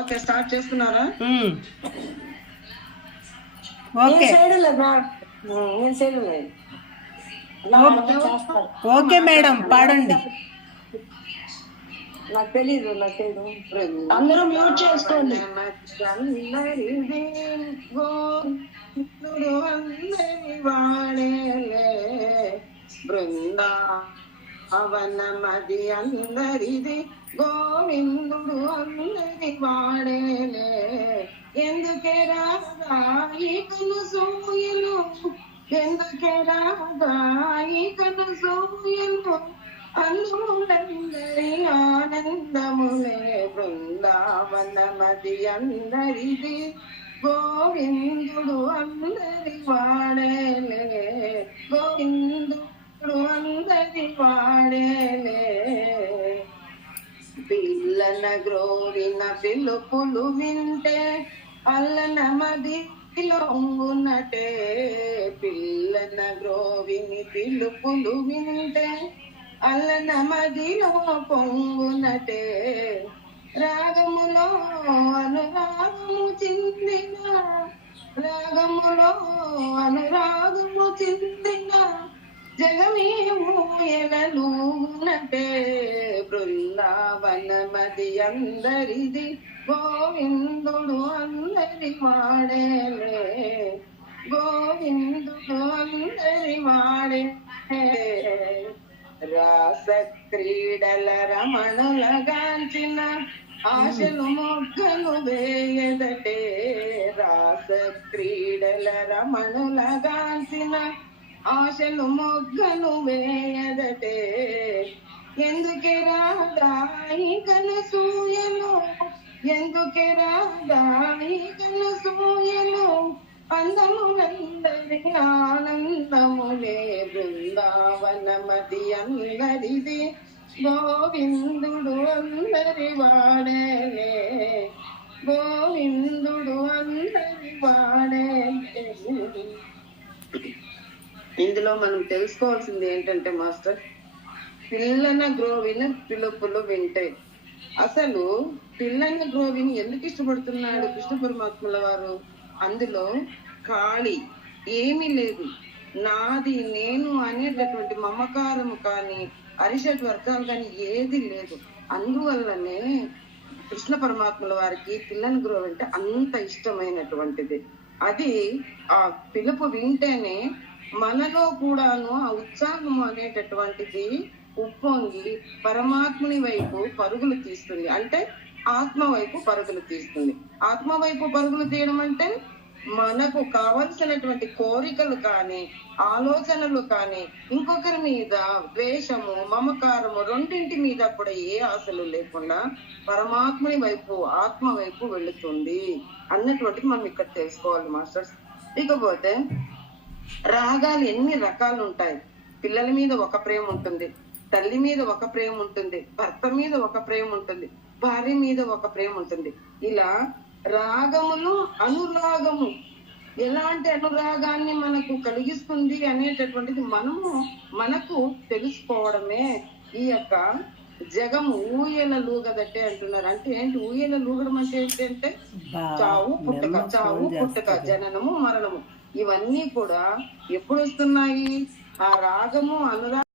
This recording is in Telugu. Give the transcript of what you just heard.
ఓకే, స్టార్ట్ చేస్తున్నారా? ఓకే ఓకే మేడం, పాడండి. నాకు తెలీదు. అందరూ మ్యూట్ చేసుకోండి. బృందావనమది అందరిది, గోవిందుడు అందరి వాడేలే. ఎందుకే రాగాయి కనుసూయలు, ఎందుకే రాగాయి కనుసూయలు, అల్లుడందరి ఆనందములే. బృందావనమది అందరిది, గోవిందుడు అందరి వాడేలే. గోవిందుడు అందరి వాడేలే. పిల్లన గ్రోవిన పిలుపులు వింటే అల్లన మదిలో ఉన్నటే. పిల్లన గ్రోవిని పిలుపులు వింటే అల్లన మదిలో పొంగునటే. రాగములో అనురాగము చిందిన, రాగములో అనురాగము చిందిన, జగమేమో ఎలలునటే. బృందావనమది అందరిది, గోవిందుడు అందరి వాడేలే. గోవిందుడు అందరి వాడే. రాస క్రీడల రమణులగాంచిన ఆశలు మొగ్గలు వేయదటే. రాస క్రీడల రమణులగాంచిన ఆశలు మొగ్గలు వేయదటే. ఎందుకే రాగాయి కనసూయలు, ఎందుకే రాగాయి కనసూయలు, అందములందరి ఆనందములే. బృందావనమది అందరిది, గోవిందుడు అందరి వాడేలే. గోవిందుడు అందరి వాడేలే. ఇందులో మనం తెలుసుకోవాల్సింది ఏంటంటే మాస్టర్, పిల్లన గ్రోవిన పిలుపులు వింటే. అసలు పిల్లన గ్రోవిని ఎందుకు ఇష్టపడుతున్నాడు కృష్ణ పరమాత్మల వారు? అందులో ఖాళీ ఏమీ లేదు, నాది నేను అనేటటువంటి మమకారము కానీ అరిషట్ వర్గాలు కానీ ఏది లేదు. అందువల్లనే కృష్ణ పరమాత్మల వారికి పిల్లన గ్రోవ్ అంటే అంత ఇష్టమైనటువంటిది. అది ఆ పిలుపు వింటేనే మనలో కూడాను ఆ ఉత్సాహము అనేటటువంటిది ఉప్పొంగి పరమాత్ముని వైపు పరుగులు తీస్తుంది. అంటే ఆత్మ వైపు పరుగులు తీస్తుంది. ఆత్మ వైపు పరుగులు తీయడం అంటే మనకు కావలసినటువంటి కోరికలు కానీ ఆలోచనలు కానీ ఇంకొకరి మీద ద్వేషము మమకారము రెండింటి మీద కూడా ఏ ఆశలు లేకుండా పరమాత్ముని వైపు ఆత్మ వైపు వెళుతుంది అన్నటువంటిది మనం ఇక్కడ తెలుసుకోవాలి మాస్టర్స్. ఇకపోతే రాగాలు ఎన్ని రకాలు ఉంటాయి. పిల్లల మీద ఒక ప్రేమ ఉంటుంది, తల్లి మీద ఒక ప్రేమ ఉంటుంది, భర్త మీద ఒక ప్రేమ ఉంటుంది, భార్య మీద ఒక ప్రేమ ఉంటుంది. ఇలా రాగములు అనురాగము ఎలాంటి అనురాగాన్ని మనకు కలిగిస్తుంది అనేటటువంటిది మనకు తెలుసుకోవడమే ఈ యొక్క జగము ఊయల లూగదట్టే అంటున్నారు. అంటే ఏంటి ఊయల లూగడం అంటే ఏంటంటే చావు పుట్టుక జననము మరణము ఇవన్నీ కూడా ఎప్పుడు వస్తున్నాయి? ఆ రాగము అనురాగం